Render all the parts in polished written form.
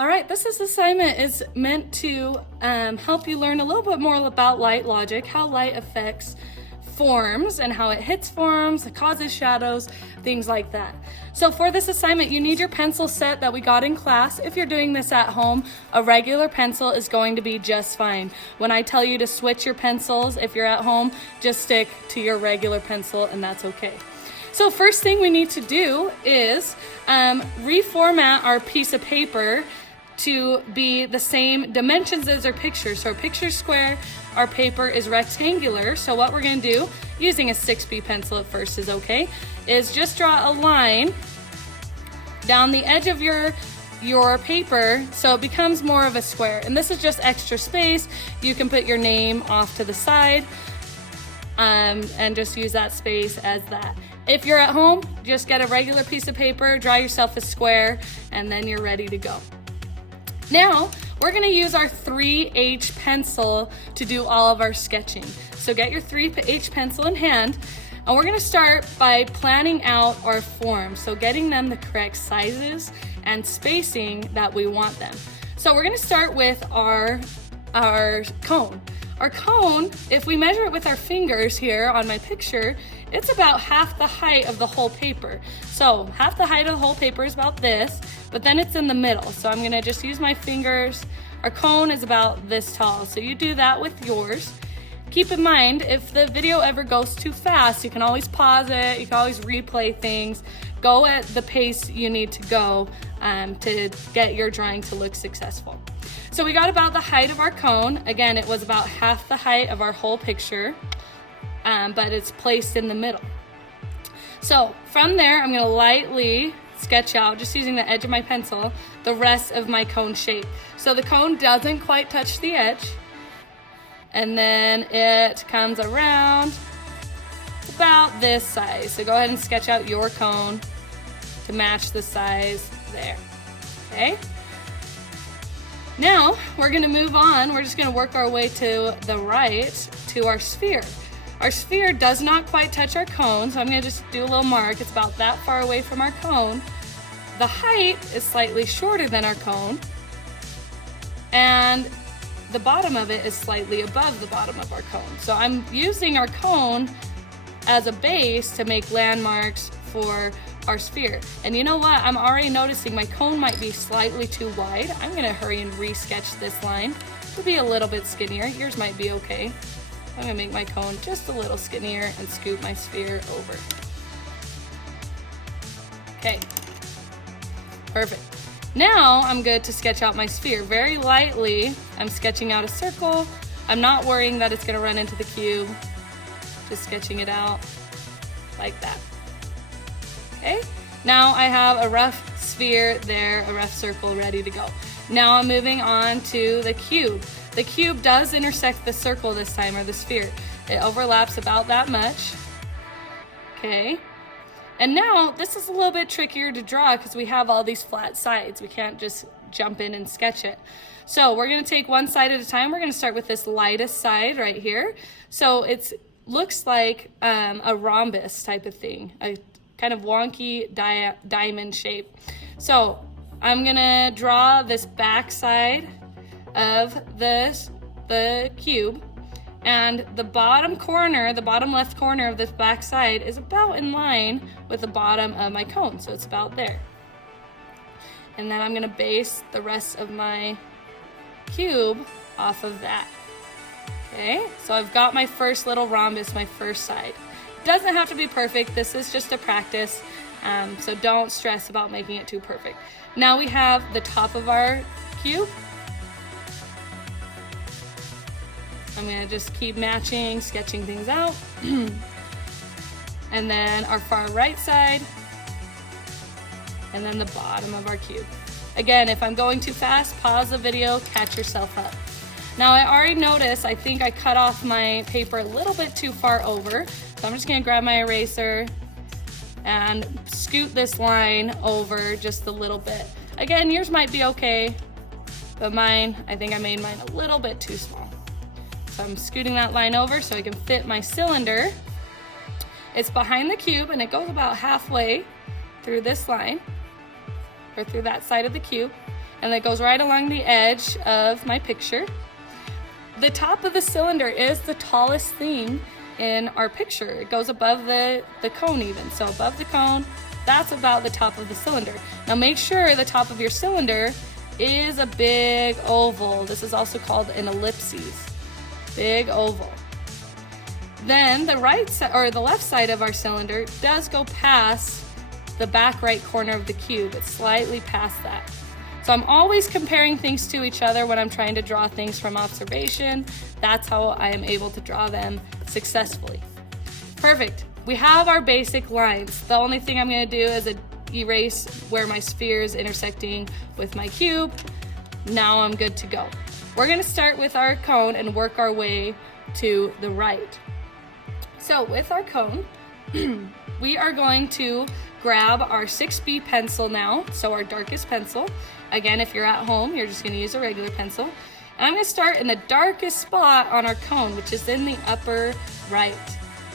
All right, this assignment is meant to help you learn a little bit more about light logic, how light affects forms and how it hits forms, it causes shadows, things like that. So for this assignment, you need your pencil set that we got in class. If you're doing this at home, a regular pencil is going to be just fine. When I tell you to switch your pencils, if you're at home, just stick to your regular pencil and that's okay. So first thing we need to do is reformat our piece of paper to be the same dimensions as our picture. So our picture's square, our paper is rectangular. So what we're gonna do, using a 6B pencil at first is okay, is just draw a line down the edge of your paper so it becomes more of a square. And this is just extra space. You can put your name off to the side and just use that space as that. If you're at home, just get a regular piece of paper, draw yourself a square, and then you're ready to go. Now, we're gonna use our 3H pencil to do all of our sketching. So get your 3H pencil in hand, and we're gonna start by planning out our forms. So getting them the correct sizes and spacing that we want them. So we're gonna start with our cone. Our cone, if we measure it with our fingers here on my picture, it's about half the height of the whole paper. So half the height of the whole paper is about this, but then it's in the middle. So I'm gonna just use my fingers. Our cone is about this tall. So you do that with yours. Keep in mind, if the video ever goes too fast, you can always pause it, you can always replay things. Go at the pace you need to go to get your drawing to look successful. So we got about the height of our cone. Again, it was about half the height of our whole picture, but it's placed in the middle. So from there, I'm gonna lightly sketch out, just using the edge of my pencil, the rest of my cone shape. So the cone doesn't quite touch the edge, and then it comes around about this size. So go ahead and sketch out your cone to match the size there, okay? Now, we're gonna move on. We're just gonna work our way to the right to our sphere. Our sphere does not quite touch our cone, so I'm gonna just do a little mark. It's about that far away from our cone. The height is slightly shorter than our cone, and the bottom of it is slightly above the bottom of our cone. So I'm using our cone as a base to make landmarks for our sphere. And you know what? I'm already noticing my cone might be slightly too wide. I'm gonna hurry and re-sketch this line to be a little bit skinnier. Yours might be okay. I'm gonna make my cone just a little skinnier and scoot my sphere over. Okay, perfect. Now I'm good to sketch out my sphere. Very lightly, I'm sketching out a circle. I'm not worrying that it's gonna run into the cube. Just sketching it out like that. Okay, now I have a rough sphere there, a rough circle ready to go. Now I'm moving on to the cube. The cube does intersect the circle this time, or the sphere. It overlaps about that much. Okay, and now this is a little bit trickier to draw because we have all these flat sides. We can't just jump in and sketch it. So we're gonna take one side at a time. We're gonna start with this lightest side right here. So it looks like a rhombus type of thing, a kind of wonky diamond shape. So I'm gonna draw this back side of the cube, and the bottom corner, the bottom left corner of this back side is about in line with the bottom of my cone, so it's about there. And then I'm gonna base the rest of my cube off of that. Okay, so I've got my first little rhombus, my first side. It doesn't have to be perfect, this is just a practice, so don't stress about making it too perfect. Now we have the top of our cube. I'm gonna just keep matching, sketching things out. And then our far right side, and then the bottom of our cube. Again, if I'm going too fast, pause the video, catch yourself up. Now I already noticed, I think I cut off my paper a little bit too far over, so I'm just gonna grab my eraser and scoot this line over just a little bit. Again, yours might be okay, but mine, I think I made mine a little bit too small. So I'm scooting that line over so I can fit my cylinder. It's behind the cube and it goes about halfway through this line, or through that side of the cube. and that goes right along the edge of my picture. The top of the cylinder is the tallest thing in our picture. It goes above the cone even. So above the cone, that's about the top of the cylinder. Now make sure the top of your cylinder is a big oval. This is also called an ellipses. Big oval. Then the right side or the left side of our cylinder does go past the back right corner of the cube. It's slightly past that. So I'm always comparing things to each other when I'm trying to draw things from observation. That's how I am able to draw them successfully. Perfect. We have our basic lines. The only thing I'm going to do is erase where my sphere is intersecting with my cube. Now I'm good to go. We're going to start with our cone and work our way to the right. So with our cone, we are going to grab our 6B pencil now, so our darkest pencil. Again, if you're at home, you're just going to use a regular pencil. And I'm going to start in the darkest spot on our cone, which is in the upper right.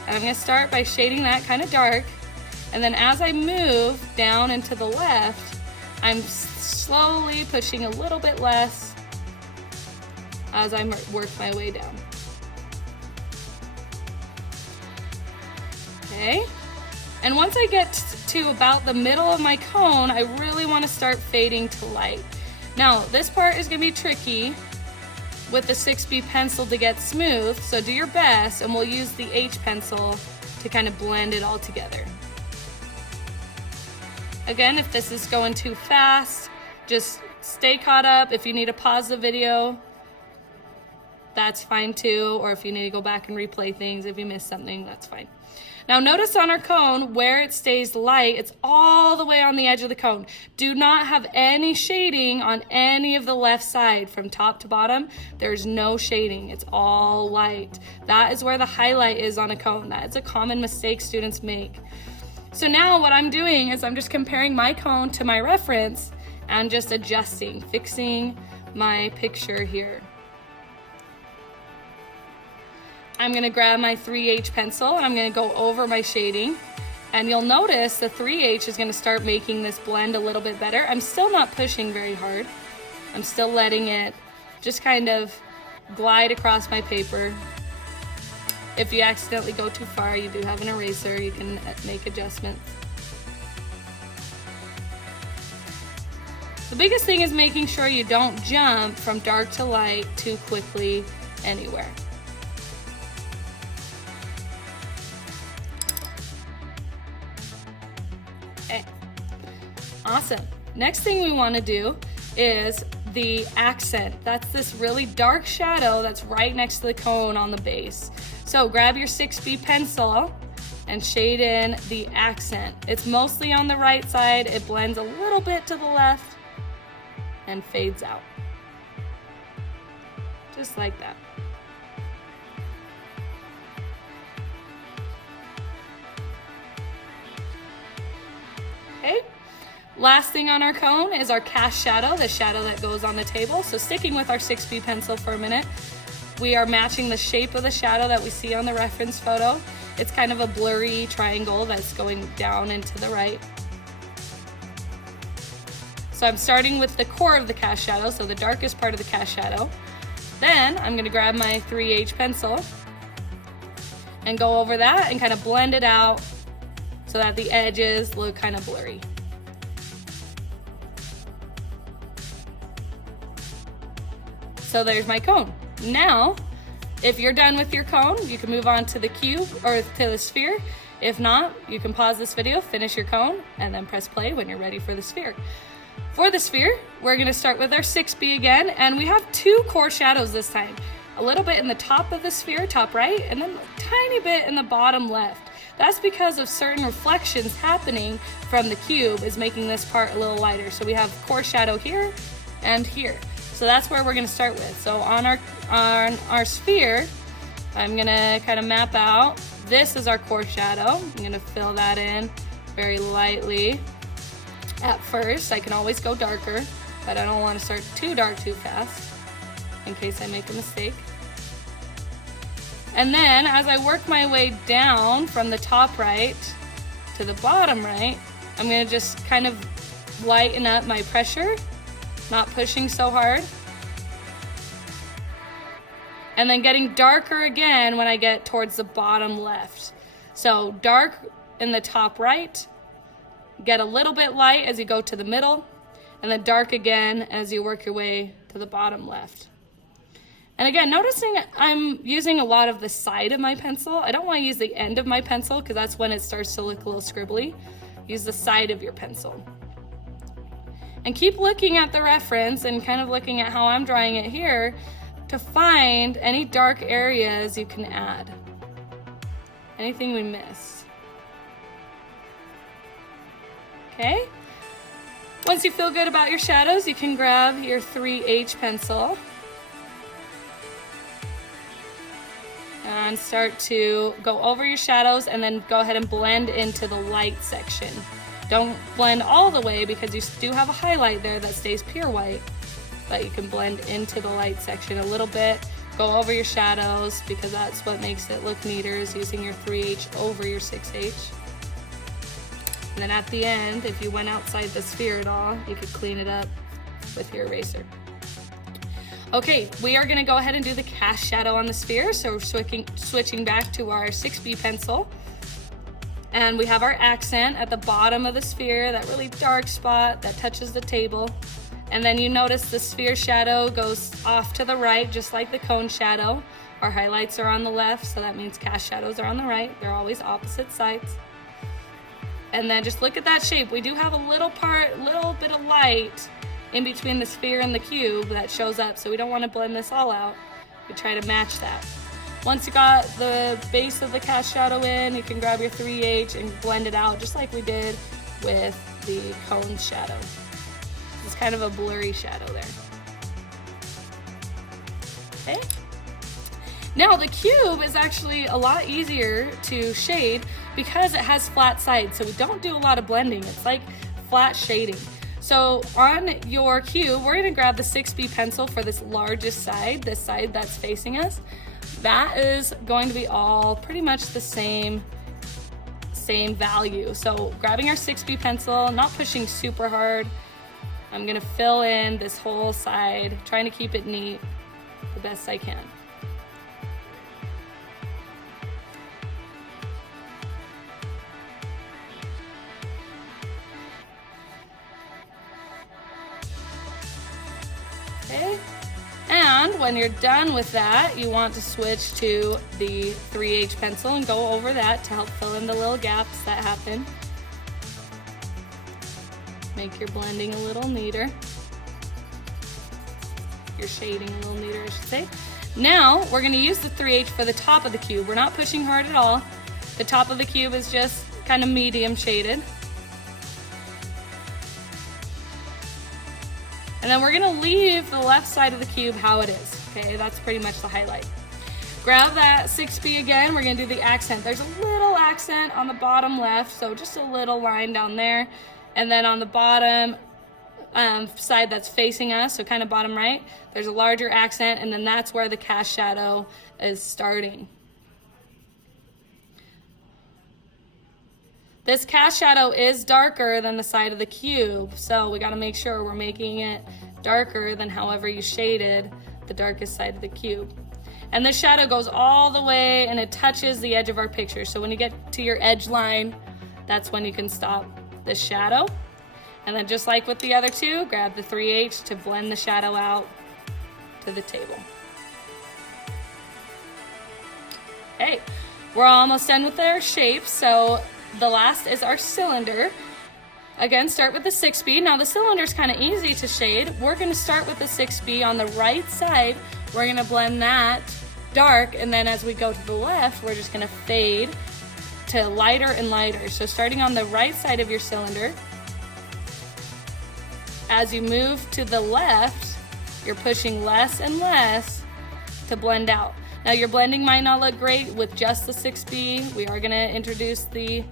And I'm going to start by shading that kind of dark. And then as I move down and to the left, I'm slowly pushing a little bit less as I work my way down. Okay. And once I get to about the middle of my cone, I really want to start fading to light. Now, this part is going to be tricky with the 6B pencil to get smooth, so do your best, and we'll use the H pencil to kind of blend it all together. Again, if this is going too fast, just stay caught up. If you need to pause the video, that's fine too, or if you need to go back and replay things, if you missed something, that's fine. Now notice on our cone where it stays light, it's all the way on the edge of the cone. Do not have any shading on any of the left side from top to bottom. There's no shading, it's all light. That is where the highlight is on a cone. That is a common mistake students make. So now what I'm doing is I'm just comparing my cone to my reference and just adjusting, fixing my picture here. I'm going to grab my 3H pencil and I'm going to go over my shading, and you'll notice the 3H is going to start making this blend a little bit better. I'm still not pushing very hard. I'm still letting it just kind of glide across my paper. If you accidentally go too far, you do have an eraser. You can make adjustments. The biggest thing is making sure you don't jump from dark to light too quickly anywhere. Okay, awesome. Next thing we want to do is the accent. That's this really dark shadow that's right next to the cone on the base. So grab your 6B pencil and shade in the accent. It's mostly on the right side. It blends a little bit to the left and fades out. Just like that. Okay. Last thing on our cone is our cast shadow, the shadow that goes on the table. So sticking with our 6B pencil for a minute, we are matching the shape of the shadow that we see on the reference photo. It's kind of a blurry triangle that's going down and to the right. So I'm starting with the core of the cast shadow, so the darkest part of the cast shadow. Then I'm going to grab my 3H pencil and go over that and kind of blend it out so that the edges look kind of blurry. So there's my cone. Now, if you're done with your cone, you can move on to the cube or to the sphere. If not, you can pause this video, finish your cone, and then press play when you're ready for the sphere. For the sphere, we're going to start with our 6B again, and we have two core shadows this time. A little bit in the top of the sphere, top right, and then a tiny bit in the bottom left. That's because of certain reflections happening from the cube is making this part a little lighter. So we have core shadow here and here. So that's where we're going to start with. So on our sphere, I'm going to kind of map out. This is our core shadow. I'm going to fill that in very lightly. At first, I can always go darker, but I don't want to start too dark too fast in case I make a mistake. And then as I work my way down from the top right to the bottom right, I'm going to just kind of lighten up my pressure not pushing so hard. And then getting darker again when I get towards the bottom left. So dark in the top right, get a little bit light as you go to the middle, and then dark again as you work your way to the bottom left. And again, noticing I'm using a lot of the side of my pencil. I don't want to use the end of my pencil because that's when it starts to look a little scribbly. Use the side of your pencil. And keep looking at the reference and kind of looking at how I'm drawing it here to find any dark areas you can add. Anything we missed. Okay? Once you feel good about your shadows, you can grab your 3H pencil and start to go over your shadows and then go ahead and blend into the light section. Don't blend all the way because you do have a highlight there that stays pure white, but you can blend into the light section a little bit. Go over your shadows because that's what makes it look neater, is using your 3H over your 6H. And then at the end, if you went outside the sphere at all, you could clean it up with your eraser. Okay, we are gonna go ahead and do the cast shadow on the sphere. So we're switching back to our 6B pencil. And we have our accent at the bottom of the sphere, that really dark spot that touches the table. And then you notice the sphere shadow goes off to the right, just like the cone shadow. Our highlights are on the left, so that means cast shadows are on the right. They're always opposite sides. And then just look at that shape. We do have a little bit of light in between the sphere and the cube that shows up, so we don't want to blend this all out. We try to match that. Once you got the base of the cast shadow in, you can grab your 3H and blend it out just like we did with the cone shadow. It's kind of a blurry shadow there. Okay. Now the cube is actually a lot easier to shade because it has flat sides, so we don't do a lot of blending. It's like flat shading. So on your cube, we're gonna grab the 6B pencil for this largest side, this side that's facing us. That is going to be all pretty much the same value. So grabbing our 6B pencil, not pushing super hard. I'm gonna fill in this whole side, trying to keep it neat the best I can. Okay. And when you're done with that, you want to switch to the 3H pencil and go over that to help fill in the little gaps that happen. Make your blending a little neater. Your shading a little neater, I should say. Now, we're gonna use the 3H for the top of the cube. We're not pushing hard at all. The top of the cube is just kind of medium shaded. And then we're gonna leave the left side of the cube how it is, okay? That's pretty much the highlight. Grab that 6B again, we're gonna do the accent. There's a little accent on the bottom left, so just a little line down there. And then on the bottom side that's facing us, so kind of bottom right, there's a larger accent, and then that's where the cast shadow is starting. This cast shadow is darker than the side of the cube, so we gotta make sure we're making it darker than however you shaded the darkest side of the cube. And this shadow goes all the way and it touches the edge of our picture. So when you get to your edge line, that's when you can stop this shadow. And then just like with the other two, grab the 3H to blend the shadow out to the table. Okay, we're almost done with our shapes, so the last is our cylinder. Again, start with the 6B. Now the cylinder is kind of easy to shade. We're gonna start with the 6B on the right side. We're gonna blend that dark, and then as we go to the left, we're just gonna fade to lighter and lighter. So starting on the right side of your cylinder, as you move to the left, you're pushing less and less to blend out. Now your blending might not look great with just the 6B. We are gonna introduce the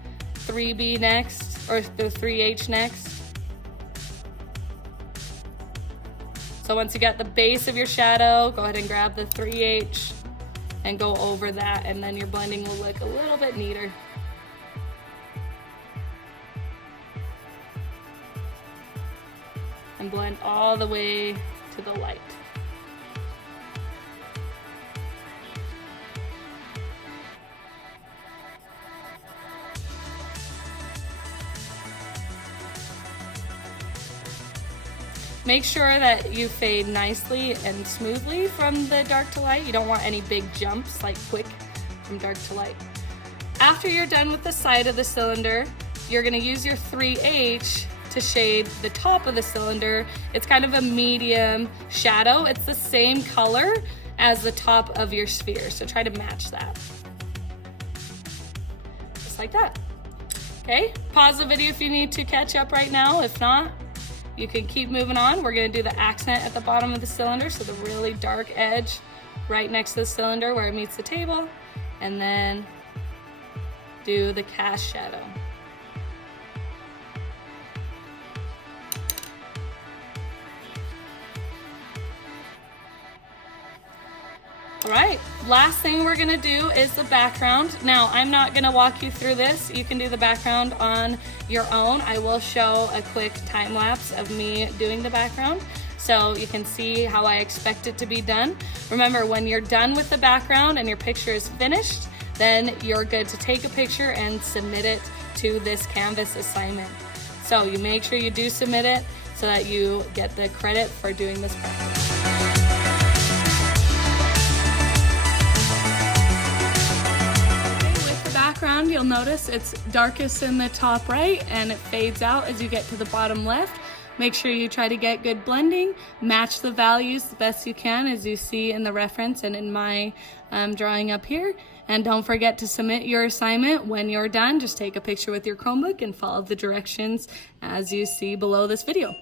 3B next, or the 3H next. So once you get the base of your shadow, go ahead and grab the 3H and go over that, and then your blending will look a little bit neater. And blend all the way to the light. Make sure that you fade nicely and smoothly from the dark to light. You don't want any big jumps, like quick from dark to light. After you're done with the side of the cylinder, you're gonna use your 3H to shade the top of the cylinder. It's kind of a medium shadow. It's the same color as the top of your sphere, so try to match that. Just like that. Okay, pause the video if you need to catch up right now. If not, you can keep moving on. We're gonna do the accent at the bottom of the cylinder, so the really dark edge right next to the cylinder where it meets the table, and then do the cast shadow. All right, last thing we're gonna do is the background. Now, I'm not gonna walk you through this. You can do the background on your own. I will show a quick time lapse of me doing the background so you can see how I expect it to be done. Remember, when you're done with the background and your picture is finished, then you're good to take a picture and submit it to this Canvas assignment. So you make sure you do submit it so that you get the credit for doing this project. Background, you'll notice it's darkest in the top right and it fades out as you get to the bottom left. Make sure you try to get good blending, match the values the best you can as you see in the reference and in my drawing up here. And don't forget to submit your assignment. When you're done, just take a picture with your Chromebook and follow the directions as you see below this video.